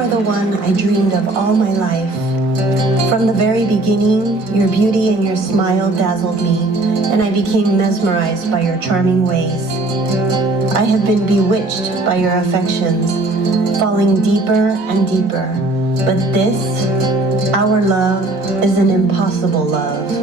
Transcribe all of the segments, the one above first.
are the one I dreamed of all my life. From the very beginning, your beauty and your smile dazzled me, and I became mesmerized by your charming ways. I have been bewitched by your affections, falling deeper and deeper. But this, our love, is an impossible love.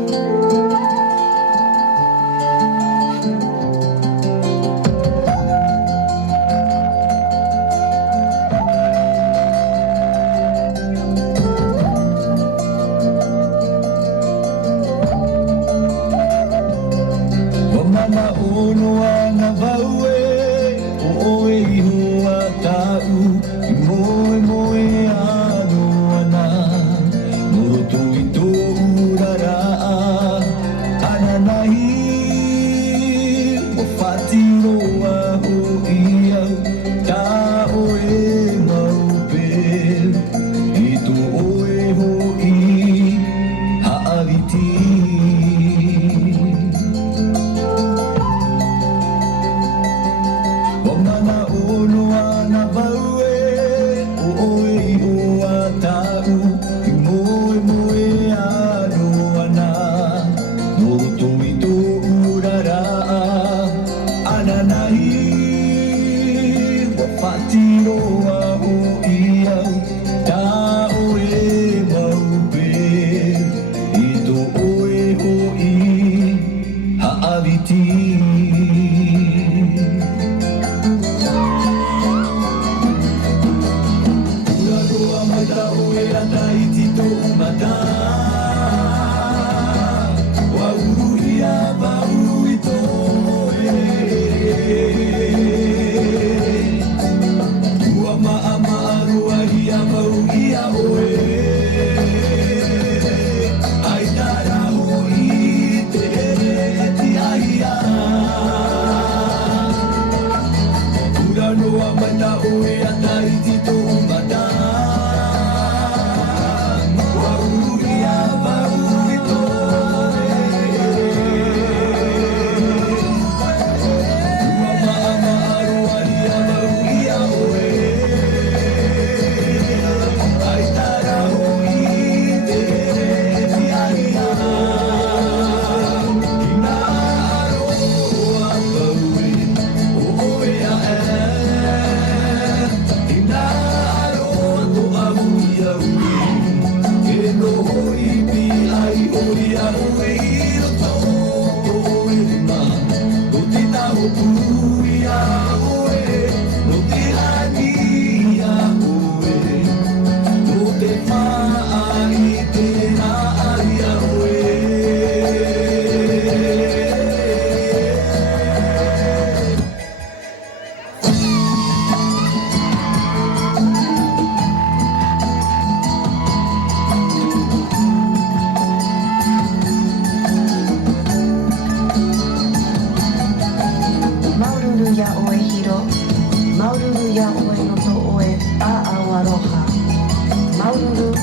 Maururu,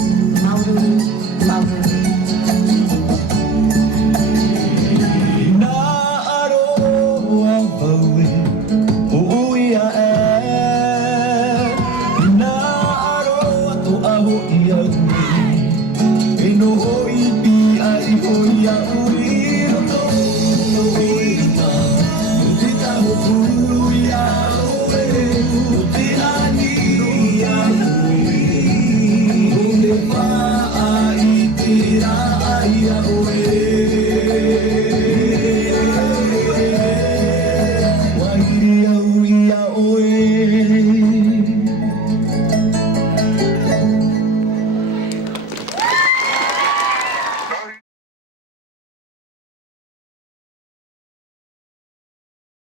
Maururu, Maururu.